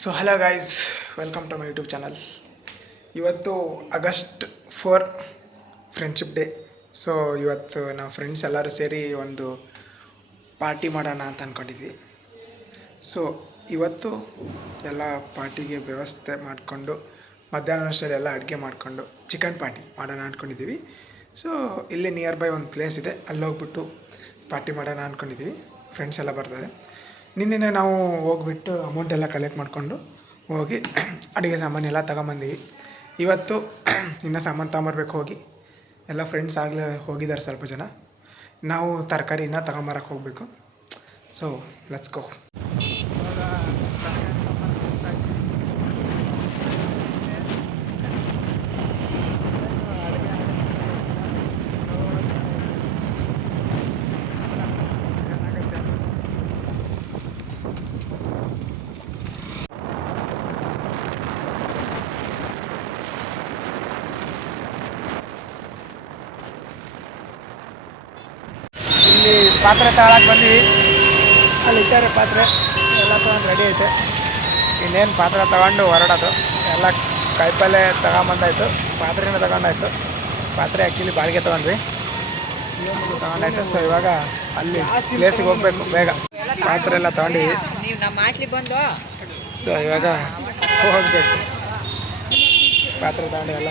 So hello guys, welcome to my YouTube channel. ಇವತ್ತು August 4 friendship day. So ಇವತ್ತು ನಾವು friends ಎಲ್ಲರೂ ಸೇರಿ ಒಂದು ಪಾರ್ಟಿ ಮಾಡೋಣ ಅಂತ ಅಂದ್ಕೊಂಡಿದ್ವಿ. ಸೊ ಇವತ್ತು ಎಲ್ಲ ಪಾರ್ಟಿಗೆ ವ್ಯವಸ್ಥೆ ಮಾಡಿಕೊಂಡು ಮಧ್ಯಾಹ್ನ ಅಷ್ಟರಲ್ಲಿ ಎಲ್ಲ ಅಡುಗೆ ಮಾಡಿಕೊಂಡು ಚಿಕನ್ ಪಾರ್ಟಿ ಮಾಡೋಣ ಅಂದ್ಕೊಂಡಿದ್ದೀವಿ. ಸೊ ಇಲ್ಲಿ ನಿಯರ್ ಬೈ ಒಂದು ಪ್ಲೇಸ್ ಇದೆ, ಅಲ್ಲಿ ಹೋಗ್ಬಿಟ್ಟು ಪಾರ್ಟಿ ಮಾಡೋಣ ಅಂದ್ಕೊಂಡಿದ್ದೀವಿ. ಫ್ರೆಂಡ್ಸ್ ಎಲ್ಲ ಬರ್ತಾರೆ. ನಿನ್ನೆ ನಾವು ಹೋಗ್ಬಿಟ್ಟು ಅಮೌಂಟೆಲ್ಲ ಕಲೆಕ್ಟ್ ಮಾಡಿಕೊಂಡು ಹೋಗಿ ಅಡುಗೆ ಸಾಮಾನೆಲ್ಲ ತಗೊಂಬಂದೀವಿ. ಇವತ್ತು ಇನ್ನೂ ಸಾಮಾನು ತೊಗೊಂಬರ್ಬೇಕು ಹೋಗಿ. ಎಲ್ಲ ಫ್ರೆಂಡ್ಸ್ ಆಗಲೇ ಹೋಗಿದ್ದಾರೆ ಸ್ವಲ್ಪ ಜನ. ನಾವು ತರಕಾರಿನ ತಗೊಂಬರಕ್ಕೆ ಹೋಗಬೇಕು. So let's go. ಇಲ್ಲಿ ಪಾತ್ರೆ ತಗೊಳಕ್ಕೆ ಬಂದ್ವಿ. ಅಲ್ಲಿ ಇಟ್ಟಾರೆ ಪಾತ್ರೆ ಎಲ್ಲ ತೊಗೊಂಡು ರೆಡಿ ಐತೆ. ಇನ್ನೇನು ಪಾತ್ರೆ ತಗೊಂಡು ಹೊರಡೋದು. ಎಲ್ಲ ಕಾಯಿಪಲ್ಲೆ ತಗೊಂಬಂದಾಯ್ತು, ಪಾತ್ರೆನೂ ತಗೊಂಡಾಯ್ತು. ಪಾತ್ರೆ ಆ್ಯಕ್ಚುಲಿ ಬಾಡಿಗೆ ತೊಗೊಂಡ್ವಿ, ತಗೊಂಡಾಯ್ತು. ಸೊ ಇವಾಗ ಅಲ್ಲಿ ಪ್ಲೇಸಿಗೆ ಹೋಗ್ಬೇಕು ಬೇಗ. ಪಾತ್ರೆ ಎಲ್ಲ ತೊಗೊಂಡಿವಿ. ಸೊ ಇವಾಗ ಹೋಗ್ಬೇಕು. ಪಾತ್ರೆ ತಗೊಂಡು ಎಲ್ಲ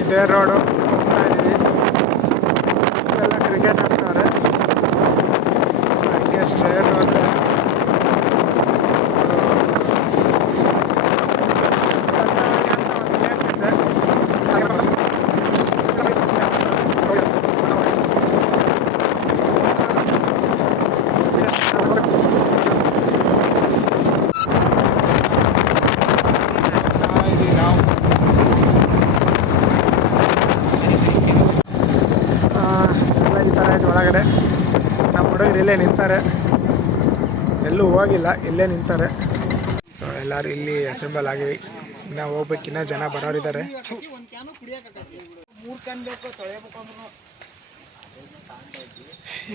ಇದೇ ರೋಡು ಹೋಗ್ತಾ ಇದ್ದೀವಿ. ಎಲ್ಲ ಕ್ರಿಕೆಟ್ ಆಡ್ತವ್ರೆ. ಹಂಗೆ ಸ್ಟ್ರೇಟ್ ಹೋದ್ರೆ ಒಳಗಡೆ ನಮ್ಮ ಹುಡುಗರು ಇಲ್ಲೇ ನಿಂತಾರೆ, ಎಲ್ಲೂ ಹೋಗಿಲ್ಲ, ಇಲ್ಲೇ ನಿಂತಾರೆ. ಸೊ ಎಲ್ಲರೂ ಇಲ್ಲಿ ಅಸೆಂಬಲ್ ಆಗಿವಿ. ಇನ್ನು ಹೋಗ್ಬೇಕಿನ್ನ ಜನ ಬರೋರಿದ್ದಾರೆ.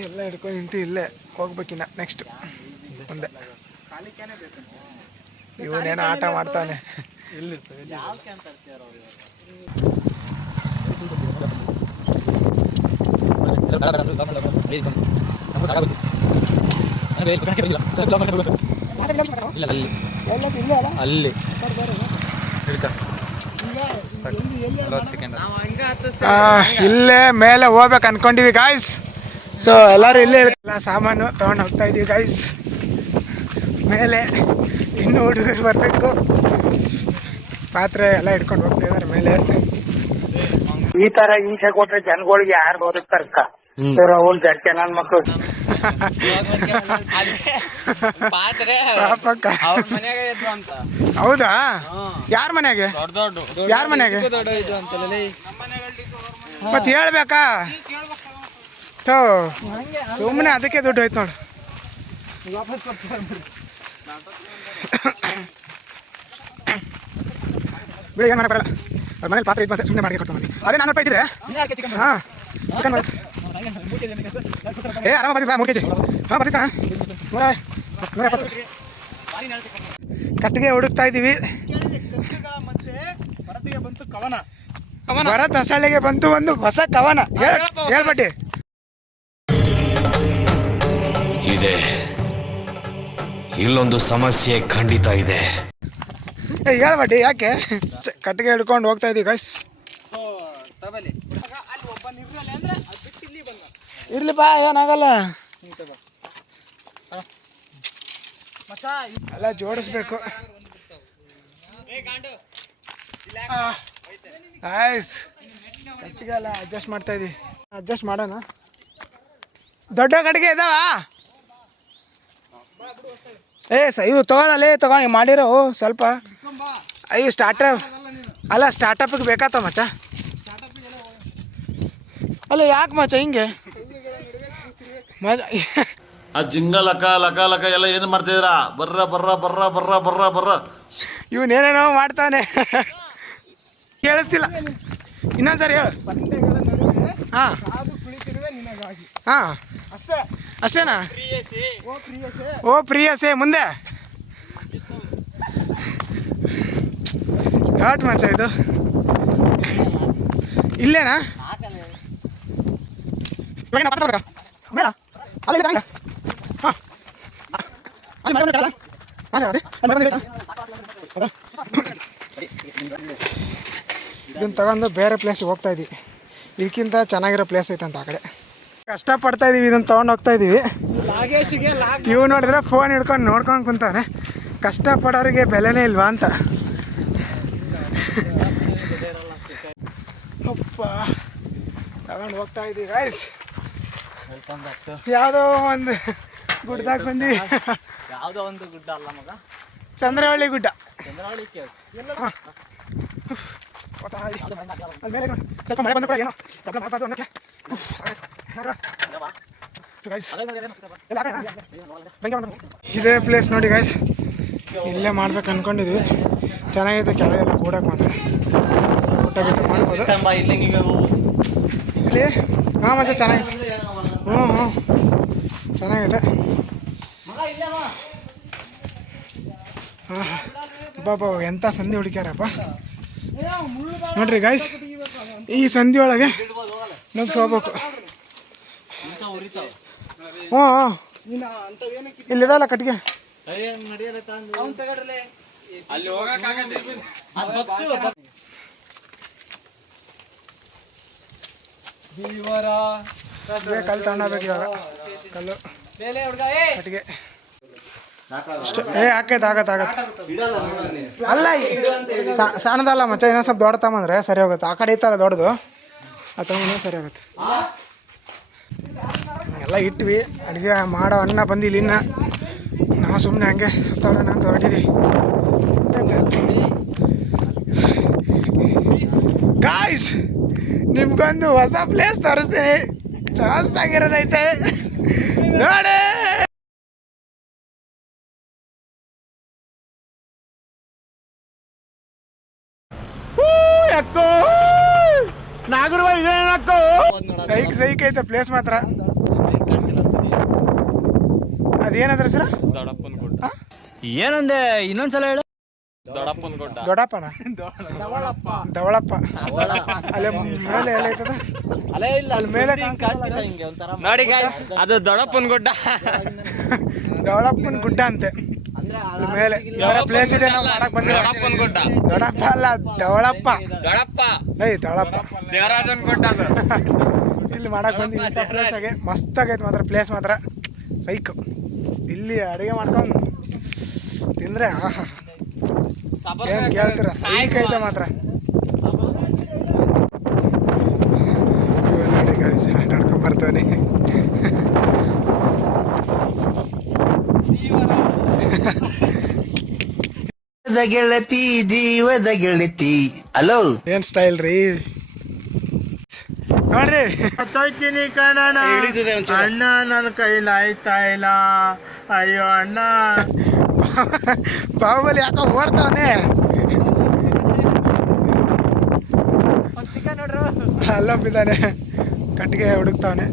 ಎಲ್ಲ ಹಿಡ್ಕೊಂಡು ನಿಂತು ಇಲ್ಲೇ ಹೋಗ್ಬೇಕಿನ್ನ ನೆಕ್ಸ್ಟ್ ಮುಂದೆ. ಇವನೇನೋ ಆಟ ಮಾಡ್ತಾನೆ. ಅಲ್ಲಿ ಇಲ್ಲೇ ಮೇಲೆ ಹೋಗ್ಬೇಕು ಅನ್ಕೊಂಡಿವಿ ಗಾಯ್ಸ್. ಸೊ ಎಲ್ಲರೂ ಇಲ್ಲೇ ಎಲ್ಲ ಸಾಮಾನು ತಗೊಂಡು ಹೋಗ್ತಾ ಇದೀವಿ ಗಾಯ್ಸ್ ಮೇಲೆ. ಇನ್ನು ಹುಡುಗರು ಬರಬೇಕು. ಪಾತ್ರೆ ಎಲ್ಲ ಹಿಡ್ಕೊಂಡು ಹೋಗ್ತಾ ಇದಾರೆ ಮೇಲೆ. ಈ ತರ ಹಿಂಸೆ ಕೊಟ್ರೆ ಜನಗಳಿಗೆ ಯಾರು ಬದುಕ್ತಾರಕ್ಕ? ಜರ್ಕೆ ನನ್ ಮಕ್ಳು ಹೌದಾ? ಯಾರ ಮನೆಗೆ? ಯಾರ ಮನೆಗೆ ಮತ್ತೆ ಹೇಳ್ಬೇಕಾ? ಸುಮ್ಮನೆ ಅದಕ್ಕೆ ದುಡ್ಡು ಹೋಯ್ತು ನೋಡು. ಬಿಡಿ, ಏನು ಮಾಡಲ್ಲ. ಅವ್ರ ಮನೇಲಿ ಪಾತ್ರೆ ಇದ್ದು ಸುಮ್ಮನೆ ಮಾಡಿ ಕೊಟ್ಟು ಅದೇ 400 ರೂಪಾಯಿ ಇದ್ದರೆ ಹಾಂ ಚಿಕನ್ ಆರಾಮ ಬಂದಿದ್ದ 3 kg. ಹಾಂ ಬಂದಿದ್ದ 170. ಕಟ್ಟಿಗೆ ಹುಡುಕ್ತಾ ಇದ್ದೀವಿ. ಭರತ್ ಹಸಳ್ಳಿಗೆ ಬಂತು ಒಂದು ಹೊಸ ಕವನ. ಹೇಳ್ಬಡ್ಡಿ. ಇದೆ, ಇಲ್ಲೊಂದು ಸಮಸ್ಯೆ ಖಂಡಿತ ಇದೆ. ಹೇಳ್ಬಡ್ಡಿ ಯಾಕೆ ಕಟ್ಟಿಗೆ ಹಿಡ್ಕೊಂಡು ಹೋಗ್ತಾ ಇದ್ದೀವಿ ಗೈಸ್. ಇರ್ಲಿ ಬಾ, ಏನಾಗಲ್ಲ. ಎಲ್ಲ ಜೋಡಿಸ್ಬೇಕು. ಆಯ್ಸ್ ಕಟ್ಟಿಗೆ ಎಲ್ಲ ಅಡ್ಜಸ್ಟ್ ಮಾಡ್ತಾ ಇದ್ದೀವಿ. ಅಡ್ಜಸ್ಟ್ ಮಾಡೋಣ. ದೊಡ್ಡ ಕಟ್ಟಿಗೆ ಇದಾವ? ಇವು ತೊಗೊಳಲ್ಲೇ ತೊಗೊಂಡು ಮಾಡಿರೋ ಸ್ವಲ್ಪ. ಅಯ್ಯೋ ಅಲ್ಲ ಸ್ಟಾರ್ಟಪ್ಗೆ ಬೇಕಾತ ಮಚ್ಚ. ಅಲ್ಲ ಯಾಕೆ ಮಚ್ಚ ಹಿಂಗೆ ಆ ಜಿಂಗ ಲಕ ಲಕ ಲಕ ಎಲ್ಲ ಏನು ಮಾಡ್ತಿದ್ದೀರಾ? ಬರ್ರ ಬರ್ರ ಬರ್ರ ಬರ್ರ ಬರ್ರ ಬರ್ರ. ಇವನೇನೇನೋ ಮಾಡ್ತಾನೆ. ಕೇಳಿಸ್ತಿಲ್ಲ, ಇನ್ನೊಂದ್ಸರಿ ಹೇಳು. ಹಾಂ ಹಾಂ ಅಷ್ಟೇನಾ? ಓ ಪ್ರಿಯಸೇ ಮುಂದೆ ಹಾಟ್ ಮಚ್ಚ ಇದು ಇಲ್ಲೇನಾ? ಇದನ್ನು ತಗೊಂಡು ಬೇರೆ ಪ್ಲೇಸಿಗೆ ಹೋಗ್ತಾ ಇದ್ದೀವಿ. ಇದಕ್ಕಿಂತ ಚೆನ್ನಾಗಿರೋ ಪ್ಲೇಸ್ ಐತಂತ ಆ ಕಡೆ. ಕಷ್ಟಪಡ್ತಾ ಇದೀವಿ, ಇದನ್ನು ತೊಗೊಂಡು ಹೋಗ್ತಾ ಇದ್ದೀವಿ. ಇವು ನೋಡಿದ್ರೆ ಫೋನ್ ಹಿಡ್ಕೊಂಡು ನೋಡ್ಕೊಂಡು ಕುಂತಾನೆ. ಕಷ್ಟಪಡೋರಿಗೆ ಬೆಲೆನೇ ಇಲ್ವಾ ಅಂತ. ಅಪ್ಪ ತಗೊಂಡು ಹೋಗ್ತಾ ಇದ್ದೀವಿ ಗೈಸ್. ಯಾವುದೋ ಒಂದು ಗುಡ್ಡದಾಗ ಬಂದ್ವಿ. ಯಾವುದೋ ಒಂದು ಗುಡ್ಡ ಅಲ್ಲ ಮಗ, ಚಂದ್ರವಳ್ಳಿ ಗುಡ್ಡ. ಚಂದ್ರವಳ್ಳಿ ಕೇವ್ಸ್. ಸ್ವಲ್ಪ ಮಳೆ ಬಂದು ಕೂಡ ಏನೋ ಪ್ರಾಬ್ಲಮ್ ಆಗ್ಬಾರ್ದು ಅನ್ನೋಕ್ಕೆ. ಇದೇ ಪ್ಲೇಸ್ ನೋಡಿ ಗಾಯ್ಸ್, ಇಲ್ಲೇ ಮಾಡ್ಬೇಕು ಅಂದ್ಕೊಂಡಿದ್ವಿ. ಚೆನ್ನಾಗಿದೆ, ಕೆಳಗೆಲ್ಲ ಕೂಡಕ್ಕೆ ಮಾತ್ರ ಊಟ ಗಿಟ್ಟ ಮಾಡ್ಬೋದು ಇಲ್ಲಿ. ಹಾಂ ಮಚ್ಚ ಚೆನ್ನಾಗಿದೆ. ಹ್ಞೂ ಚೆನ್ನಾಗಿದೆ. ಹಾಂ ಬಾಬಾ ಎಂಥ ಸಂಧಿ ಹುಡುಕ್ಯಾರಪ್ಪ ನೋಡ್ರಿ ಗಾಯ್ಸ್. ಈ ಸಂಧಿ ಒಳಗೆ ನುಗ್ಸ್ ಹೋಗ್ಬೇಕು. ಹ್ಞೂ ಇಲ್ಲಿದಲ್ಲ ಕಟ್ಟಿಗೆ. ಕಲ್ಲು ತಗೊಂಡೋಗ್ಬೇಕು ಇವಾಗ. ಕಲ್ಲು ಕಟ್ಟಿಗೆ ಆಗತ್ತೆ. ಅಲ್ಲ ಸಣ್ಣದಲ್ಲ ಮಚ್ಚ, ಇನ್ನೊಂದು ಸ್ವಲ್ಪ ದೊಡ್ಡ ತಗೊಂಡ್ರೆ ಸರಿ ಹೋಗುತ್ತೆ. ಆ ಕಡೆ ಐತಲ್ಲ ದೊಡ್ಡದು, ಆ ತಗೊಂಡ್ರೆ ಸರಿ ಹೋಗುತ್ತೆ. ಎಲ್ಲ ಇಟ್ವಿ, ಅಡುಗೆ ಮಾಡೋ ಅನ್ನ ಬಂದಿಲ್ಲ ಇನ್ನು. ನಾವು ಸುಮ್ಮನೆ ಹಂಗೆ ಸುತ್ತಾಡೋಣ ಅಂತ ಹೊರಟಿದ್ದೀವಿ. ಗಾಯ್ಸ್ ನಿಮ್ಗೊಂದು ಹೊಸ ಪ್ಲೇಸ್ ತೋರಿಸ್ತೀನಿ, ಜಾಸ್ತಾಗಿರೋದೈತೆ ನೋಡಿ. ಸೈಕ್ ಐತೆ ಪ್ಲೇಸ್ ಮಾತ್ರ. ಅದೇನಂದ್ರೆ ಸರ ಏನಂದೆ ಇನ್ನೊಂದ್ಸಲ ಹೇಳು. ದೊಡ್ಡಪ್ಪನ ಧವಳಪ್ಪ ಅಲ್ಲೇ ಮೇಲೆ ಎಲ್ಲ ಐತದ ಅಲ್ಲಿ ಮೇಲೆ ನೋಡಿ ಅದು ದೊಡ್ಡಪ್ಪನ ಗುಡ್ಡ. ಧವಳಪ್ಪನ ಗುಡ್ಡ ಅಂತೆ ಮೇಲೆ ಪ್ಲೇಸ್ ಇದೆ. ನಾವು ಮಾಡಕ್ ಬಂದಿಲ್ಲ. ದೊಡ್ಡಪ್ಪ ಅಲ್ಲ ಧವಳಪ್ಪ. ಏಯ್ ಧವಳಪ್ಪ ದೇವರಾಜನ್ ಗುಡ್ಡ ಇಲ್ಲಿ ಮಾಡಕ್ ಬಂದಿವಿ. ಪ್ಲೇಸ್ ಆಗಿ ಮಸ್ತ್ ಆಗೈತೆ ಮಾತ್ರ, ಪ್ಲೇಸ್ ಮಾತ್ರ ಸೈಕ್. ಇಲ್ಲಿ ಅಡುಗೆ ಮಾಡ್ಕೊಂಡು ತಿಂದ್ರೆ ಆಹಾ ಏನು ಕೇಳ್ತೀರ, ಸೈಕ್ ಐತೆ ಮಾತ್ರ. ನೋಡಿ ಗಾಯ್ಸ್ ಆಟಾಡ್ಕೊಂಡ್ ಬರ್ತವನಿ. ಗೆಳತಿ ಜೀವದ ಗೆಳತಿ. ಹಲೋ ಏನ್ ಸ್ಟೈಲ್ ರೀ ನೋಡ್ರಿ. ತೊಯ್ತೀನಿ ಕಣಣ್ಣ ಅಣ್ಣ, ನನ್ನ ಕೈಲಿ ಆಯ್ತಾ ಇಲ್ಲ. ಅಯ್ಯೋ ಅಣ್ಣ. ಬಾಹುಬಲಿ ಯಾಕೋ ಓಡ್ತಾವನೆ. ಅಲ್ಲ ಬಿದ್ದಾನೆ, ಕಟ್ಟಿಗೆ ಹುಡುಕ್ತಾವನೆ.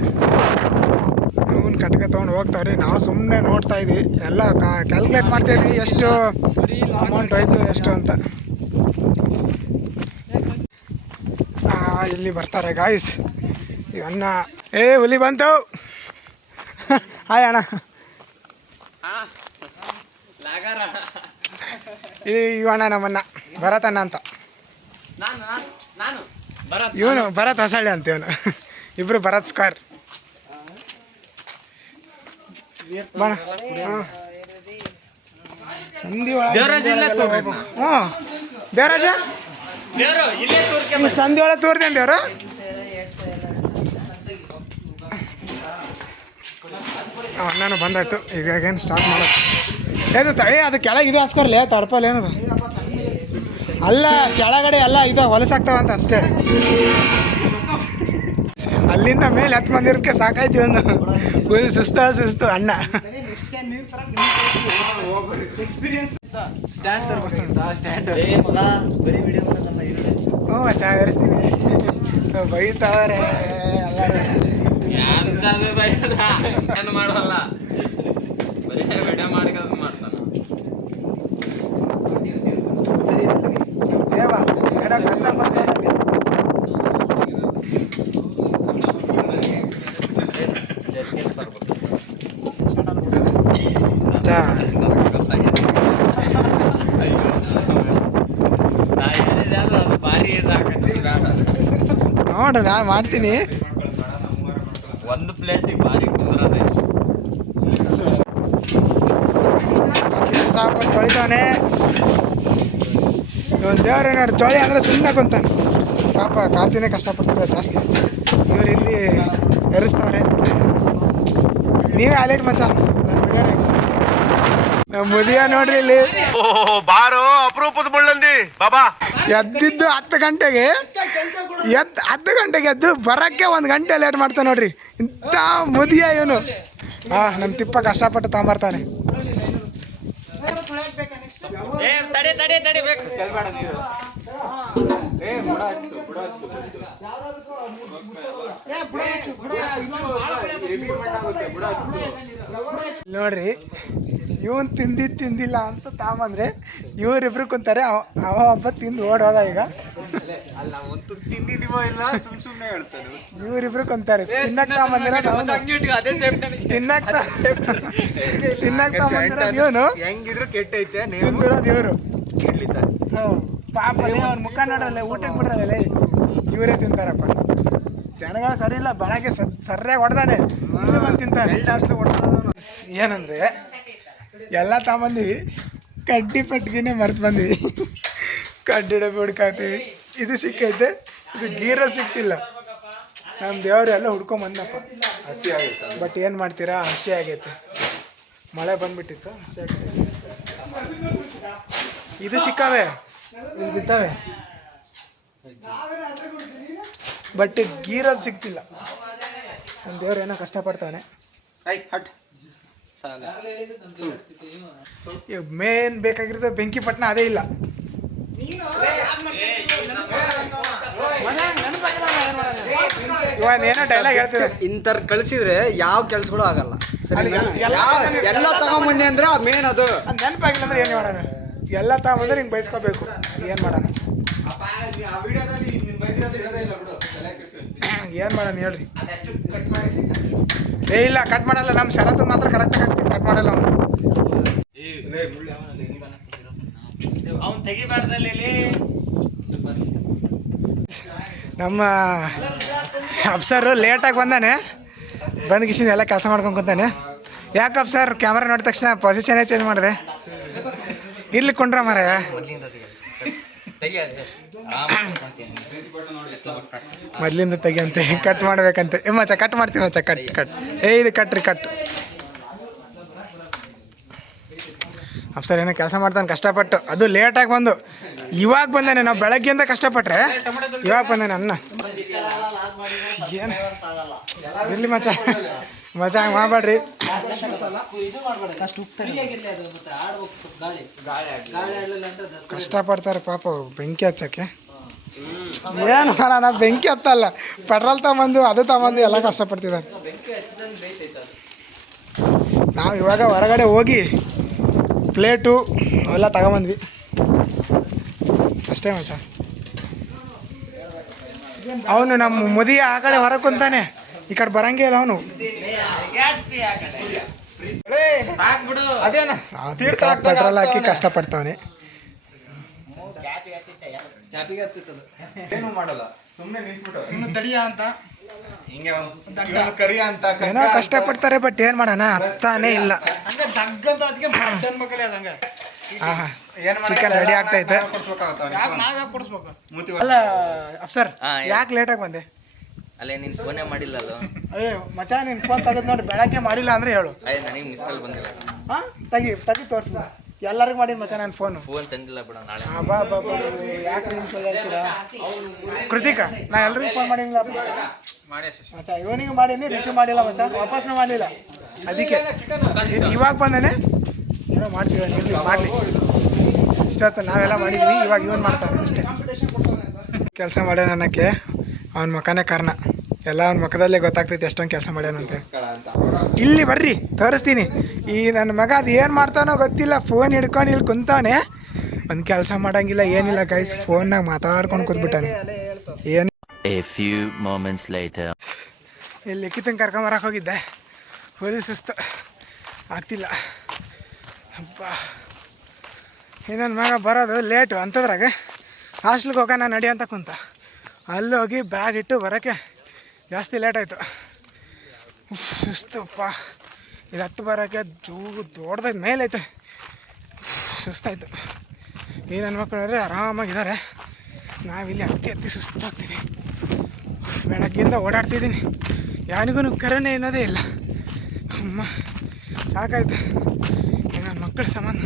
ಅವನು ಕಟ್ಟಿಗೆ ತೊಗೊಂಡು ಹೋಗ್ತಾವ್ರಿ. ನಾವು ಸುಮ್ಮನೆ ನೋಡ್ತಾ ಇದ್ವಿ, ಎಲ್ಲ ಕ್ಯಾಲ್ಕುಲೇಟ್ ಮಾಡ್ತಾ ಇದ್ವಿ ಎಷ್ಟು ಅಮೌಂಟ್ ಆಯಿತು ಎಷ್ಟು ಅಂತ. ಇಲ್ಲಿ ಬರ್ತಾರೆ ಗಾಯ್ಸ್ ಅಣ್ಣ. ಹುಲಿ ಬಂತು. ಹಾಯ್ ಅಣ್ಣ. ಇವಣ್ಣ ನಮ್ಮಣ್ಣ ಭರತಣ್ಣ ಅಂತ. ಇವನು ಭರತ್ ಹೊಸಳ್ಳಿ ಅಂತ. ಇವನು ಇಬ್ರು ಭರತ್ ಸ್ಕಾರ್. ಬಣ ಸಂಧಿ ಒಳಗೆ ಹ್ಞೂ ದೇವರಾಜ ಸಂಧಿ ಒಳಗೆ ತೋರ್ದೇನು ದೇವ್ರು. ಅಣ್ಣನೂ ಬಂದಾಯ್ತು. ಈಗೇನು ಸ್ಟಾರ್ಟ್ ಮಾಡೋದು ಇದು ಅದು ಕೆಳಗೆ ಇದು ಹಾಸ್ಕೊರ್ಲೆ ತಡ್ಪಲ್ ಏನದು ಅಲ್ಲ, ಕೆಳಗಡೆ ಎಲ್ಲ ಇದು ಹೊಲಸಾಗ್ತಾವಂತ ಅಷ್ಟೇ. ಅಲ್ಲಿಂದ ಮೇಲೆ ಹತ್ತು ಬಂದಿರೋಕ್ಕೆ ಸಾಕಾಯ್ತು. ಒಂದು ಫುಲ್ ಸುಸ್ತು ಅಣ್ಣ. ಹ್ಞೂ ಮಚ್ಚ ಏರಿಸ್ತೀನಿ. ಬೈತಾವ್ರೆ ಎಲ್ಲರೂ. ಏನು ಮಾಡಲ್ಲ, ಬರೀ ವಿಡಿಯೋ ಮಾಡ್ಕೊಂಡು ಮಾಡ್ತಾನೆ. ದೇವ ಏನೋ ಕಷ್ಟಪಡ್ತಾನೆ. ಮಚ್ಚ ನೋಡ್ರಿ ನಾ ಮಾಡ್ತೀನಿ. ಒಂದು ಪ್ಲೇಸಿಗೆ ಭಾರಿ ಕುಂದ್ರದೆ. ಕಷ್ಟಪಟ್ಟು ತೊಳಿತಾನೆ. ಇವನು ದೇವ್ರ ನೋಡಿ ತೊಳಿ ಅಂದರೆ ಸುಮ್ಮನೆ ಕುಂತಾನೆ. ಪಾಪ ಕಾರ್ತಿನೇ ಕಷ್ಟಪಡ್ತಾರೆ ಜಾಸ್ತಿ. ಇವ್ರು ಇಲ್ಲಿ ಎರಿಸ್ತವ್ರೆ. ನೀವೇ ಹೈಲೈಟ್ ಮಚ್ಚ ನನ್ನ ವಿಡಿಯೋನೇ. ನಮ್ಮ ಮುದಿಯ ನೋಡ್ರಿ ಇಲ್ಲಿ ಬಾರೋ ಅಪರೂಪದ ಮುಳ್ಳಂದಿ ಬಾಬಾ. ಎದ್ದಿದ್ದು 10 ಗಂಟೆಗೆ 10 ಗಂಟೆಗೆ ಎದ್ದು ಬರೋಕ್ಕೆ 1 ಗಂಟೆ ಲೇಟ್ ಮಾಡ್ತಾನೆ ನೋಡ್ರಿ. ಇಂಥ ಮುದಿಯ ಇವನು. ನಮ್ಮ ತಿಪ್ಪ ಕಷ್ಟಪಟ್ಟು ತಗೊಂಬರ್ತಾನೆ. ತಡಿ ಬೇಕು. ನೋಡ್ರಿ ಇವನ್ ತಿಂದಿಲ್ಲ ಅಂತ ತಾಂಬಂದ್ರೆ ಇವರಿಬ್ರು ಕುಂತಾರೆ. ಅವ ಒಬ್ಬ ತಿಂದು ಓಡೋದ ಈಗ. ಇವರಿಬ್ರು ಕುಂತಾರೆ. ತಿನ್ನಕ್ ತಾಂಬಂದಿರೋದು ಇವನು. ಹೆಂಗಿದ್ರು ಕೆಟ್ಟೈತೆ ತಿಂದಿರೋದು ಇವರು. ಪಾಪ ಅವ್ನ ಮುಖ ನೋಡಲ್ಲ, ಊಟಕ್ಕೆ ಬಿಡ್ರಲ್ಲ ಇವರೇ ತಿಂತಾರಪ್ಪ. ಜನಗಳು ಸರಿ ಇಲ್ಲ. ಬೆಳಗ್ಗೆ ಸರ್ಯಾಗಿ ಹೊಡೆದಾನೆ ಇಲ್ಲಿ ಬಂದು ತಿಂತಾನೆ. ಏನಂದ್ರೆ ಎಲ್ಲ ತಗೊಂಬಂದಿವಿ, ಕಡ್ಡಿ ಪೆಟ್ಟಿಗೆನೇ ಮರ್ತು ಬಂದಿವಿ. ಕಡ್ಡಿ ಡಬ್ಬಿ ಹುಡ್ಕಾತೀವಿ. ಇದು ಸಿಕ್ಕೈತೆ, ಇದು ಗೀರ ಸಿಕ್ತಿಲ್ಲ. ನಮ್ಮ ದೇವ್ರು ಎಲ್ಲ ಹುಡ್ಕೊಂಬಂದಪ್ಪ. ಹಸಿ ಆಗೈತೆ. ಬಟ್ ಏನು ಮಾಡ್ತೀರಾ, ಹಸಿ ಆಗೈತೆ. ಮಳೆ ಬಂದ್ಬಿಟ್ಟಿತ್ತು, ಹಸಿ ಆಗೈತೆ. ಇದು ಸಿಕ್ಕಾವೆ, ಇಲ್ಲಿ ಬಿದ್ದಾವೆ. ಬಟ್ ಗೀರೋದು ಸಿಗ್ತಿಲ್ಲ. ನಮ್ಮ ದೇವ್ರು ಏನೋ ಕಷ್ಟಪಡ್ತಾನೆ. ಮೇನ್ ಬೇಕಾಗಿರೋದು ಬೆಂಕಿ ಪಟ್ಟಣ, ಅದೇ ಇಲ್ಲ. ಇವಾಗ ಏನೋ ಡೈಲಾಗ್ ಹೇಳ್ತಿದೆ. ಇಂಥರ್ ಕಳಿಸಿದ್ರೆ ಯಾವ ಕೆಲ್ಸಗಳು ಆಗಲ್ಲ. ಸರಿ, ಎಲ್ಲ ತಗೊಂಬಂದೆ ಅಂದ್ರೆ ಮೇನ್ ಅದು ನೆನಪಾಗಿಲ್ಲ ಅಂದ್ರೆ ಏನು ಮಾಡೋಣ. ಎಲ್ಲ ತಗೊಂಬಂದ್ರೆ ಹಿಂಗೆ ಬಯಸ್ಕೋಬೇಕು. ಏನು ಮಾಡೋಣ, ಏನು ಮಾಡೋಣ ಹೇಳ್ರಿ. ಇಲ್ಲ ಕಟ್ ಮಾಡಲ್ಲ. ನಮ್ಮ ಶರತ್ತು ಮಾತ್ರ ಕರೆಕ್ಟಾಗಿ ಆಗ್ತೀವಿ. ಕಟ್ ಮಾಡಲ್ಲ ಅವನು. ಅವ್ನು ತೆಗಿಬಾರ್ದಲ್ಲಿ. ನಮ್ಮ ಅಫ್ಸರು ಲೇಟಾಗಿ ಬಂದಾನೆ. ಬಂದು ಕಿಶಿಂದ ಎಲ್ಲ ಕೆಲಸ ಮಾಡ್ಕೊಂಡು ಕುಂತಾನೆ. ಯಾಕೆ ಅಫ್ಸರ್ ಕ್ಯಾಮ್ರಾ ನೋಡಿದ ತಕ್ಷಣ ಪೊಸಿಷನ್ನೇ ಚೇಂಜ್ ಮಾಡಿದೆ? ಇರ್ಲಿ ಕೊಂಡ್ರ ಮರ. ಮೊದಲಿಂದ ತೆಗಿಯಂತೆ, ಕಟ್ ಮಾಡ್ಬೇಕಂತೆ. ಮಚ್ಚ ಕಟ್ ಮಾಡ್ತೀವಿ ಮಚ್ಚ. ಕಟ್ ಇದು ಕಟ್ರಿ ಕಟ್. ಅಫ್ಸರ್ ಏನೋ ಕೆಲಸ ಮಾಡ್ತಾನೆ ಕಷ್ಟಪಟ್ಟು. ಅದು ಲೇಟಾಗಿ ಬಂದು ಇವಾಗ ಬಂದಾನೆ. ನಾವು ಬೆಳಗ್ಗೆಯಿಂದ ಕಷ್ಟಪಟ್ರೆ ಇವಾಗ ಬಂದಾನೆ ಅನ್ನ. ಏನು ಇರಲಿ ಮಚ್ಚ ಹಂಗೆ ಮಾಡಬೇಡ್ರಿ. ಕಷ್ಟಪಡ್ತಾರೆ ಪಾಪ ಬೆಂಕಿ ಹಚ್ಚಕ್ಕೆ. ಏನು ಮಾಡೋಣ, ಬೆಂಕಿ ಹತ್ತಲ್ಲ. ಪೆಟ್ರೋಲ್ ತಗೊಂಬಂದು ಅದು ತಗೊಂಬಂದು ಎಲ್ಲ ಕಷ್ಟಪಡ್ತಿದ್ದಾರೆ. ನಾವು ಇವಾಗ ಹೊರಗಡೆ ಹೋಗಿ ಪ್ಲೇಟು ಅವೆಲ್ಲ ತಗೊಂಬಂದ್ವಿ ಅಷ್ಟೇ ಮಚ್ಚ. ಅವನು ನಮ್ಮ ಮುದಿಯ ಆ ಕಡೆ ಹೊರಗೆ ಕುಂತಾನೆ, ಈ ಕಡೆ ಬರಂಗೇ ಇಲ್ಲ ಅವನು. ಪೆಟ್ರೋಲ್ ಹಾಕಿ ಕಷ್ಟಪಡ್ತಾವನೆ. ಏನು ಮಾಡಲ್ಲ, ಸುಮ್ಮನೆ ನಿಂತ್ಬಿಟ್ಟು ತಡಿಯ ಅಂತ ಕರಿಯ ಅಂತ ಏನೋ ಕಷ್ಟಪಡ್ತಾರೆ. ಬಟ್ ಏನು ಮಾಡೋಣ, ಅರ್ಥನೇ ಇಲ್ಲ. ಚಿಕನ್ ರೆಡಿ ಆಗ್ತೈತೆ. ಅಲ್ಲ ಅಫ್ಸರ್, ಯಾಕೆ ಲೇಟಾಗಿ ಬಂದೆ? ಅಲ್ಲೇ ನೀನು ಫೋನೇ ಮಾಡಿಲ್ಲಲ್ಲ. ಮಚ ನೀನು ಫೋನ್ ತೆಗೆದು ನೋಡಿ. ಬೆಳಗ್ಗೆ ಮಾಡಿಲ್ಲ ಅಂದರೆ ಹೇಳು. ನನಗೆ ಮಿಸ್ ಕಾಲ್ ಬಂದಿಲ್ಲ. ಹಾಂ ತೆಗಿ ತೋರಿಸ್ಬಿಡ. ಎಲ್ಲರಿಗೂ ಮಾಡಿ ಮಚ್ಚ ನಾನು ಫೋನ್ ತಂದಿಲ್ಲ ಬಿಡ ನಾಳೆ. ಬಾ ಯಾಕೆ ನೀವು ಸುಳ್ಳು ಹೇಳ್ತೀರಾ? ಕೃತಿಕಾ ನಾ ಎಲ್ರಿಗೂ ಫೋನ್ ಮಾಡಿಲ್ಲ ಮಚ್ಚ. ಇವನಿಗೂ ಮಾಡೀನಿ, ರಿಸೀವ್ ಮಾಡಿಲ್ಲ ಮಚ್ಚ. ವಾಪಸ್ನೂ ಮಾಡಲಿಲ್ಲ. ಅದಕ್ಕೆ ಇವಾಗ ಬಂದೇನೆ. ಏನೋ ಮಾಡ್ತೀವಿ ಇರಲಿ ಮಾಡಲಿ. ಇಷ್ಟೊತ್ತು ನಾವೆಲ್ಲ ಮಾಡಿದ್ವಿ, ಇವಾಗ ಇವನು ಮಾಡ್ತಾನೆ ಅಷ್ಟೇ. ಕೆಲಸ ಮಾಡ್ಯಾನ ಅನ್ನೋಕ್ಕೆ ಅವನ ಮುಖನೇ ಕಾರಣ. ಎಲ್ಲ ಅವ್ನ ಮುಖದಲ್ಲೇ ಗೊತ್ತಾಗ್ತೈತೆ ಎಷ್ಟೊಂದು ಕೆಲಸ ಮಾಡ್ಯಾನಂತೆ. ಇಲ್ಲಿ ಬರ್ರಿ ತೋರಿಸ್ತೀನಿ. ಈ ನನ್ನ ಮಗ ಅದು ಏನು ಮಾಡ್ತಾನೋ ಗೊತ್ತಿಲ್ಲ, ಫೋನ್ ಹಿಡ್ಕೊಂಡು ಇಲ್ಲಿ ಕುಂತಾನೆ, ಒಂದು ಕೆಲಸ ಮಾಡೋಂಗಿಲ್ಲ ಏನಿಲ್ಲ ಗೈಸ್. ಫೋನ್ನಾಗ ಮಾತಾಡ್ಕೊಂಡು ಕೂತ್ಬಿಟ್ಟಾನೆ. ಏನು ಇಲ್ಲಿ ಲಿಖಿತನ ಕರ್ಕೊಂಬರಕ್ಕೆ ಹೋಗಿದ್ದೆ, ಫುಲ್ ಸುಸ್ತು, ಆಗ್ತಿಲ್ಲ. ಹಬ್ಬ ಇನ್ನೊಂದು ಮಗ ಬರೋದು ಲೇಟು ಅಂಥದ್ರಾಗ ಹಾಸ್ಟ್ಲಿಗೆ ಹೋಗೋಣ ನಡಿ ಅಂತ ಕುಂತ. ಅಲ್ಲಿ ಹೋಗಿ ಬ್ಯಾಗ್ ಇಟ್ಟು ಬರೋಕ್ಕೆ ಜಾಸ್ತಿ ಲೇಟ್ ಆಯಿತು. ಸುಸ್ತುಪ್ಪ, ಇದು ಹತ್ತು ಬರೋಕ್ಕೆ ದೊಡ್ಡದಾಗ ಮೇಲೈತೆ, ಸುಸ್ತಾಯಿತು. ಈ ನನ್ನ ಮಕ್ಕಳು ಆರಾಮಾಗಿದ್ದಾರೆ, ನಾವಿಲ್ಲಿ ಹತ್ತಿ ಸುಸ್ತಾಗ್ತೀವಿ. ಬೆಳಗ್ಗಿಂದ ಓಡಾಡ್ತಿದ್ದೀನಿ, ಯಾರಿಗೂ ಕರೆನೇ ಅನ್ನೋದೇ ಇಲ್ಲ. ಅಮ್ಮ ಸಾಕಾಯ್ತು. ನನ್ನ ಮಕ್ಕಳ ಸಂಬಂಧ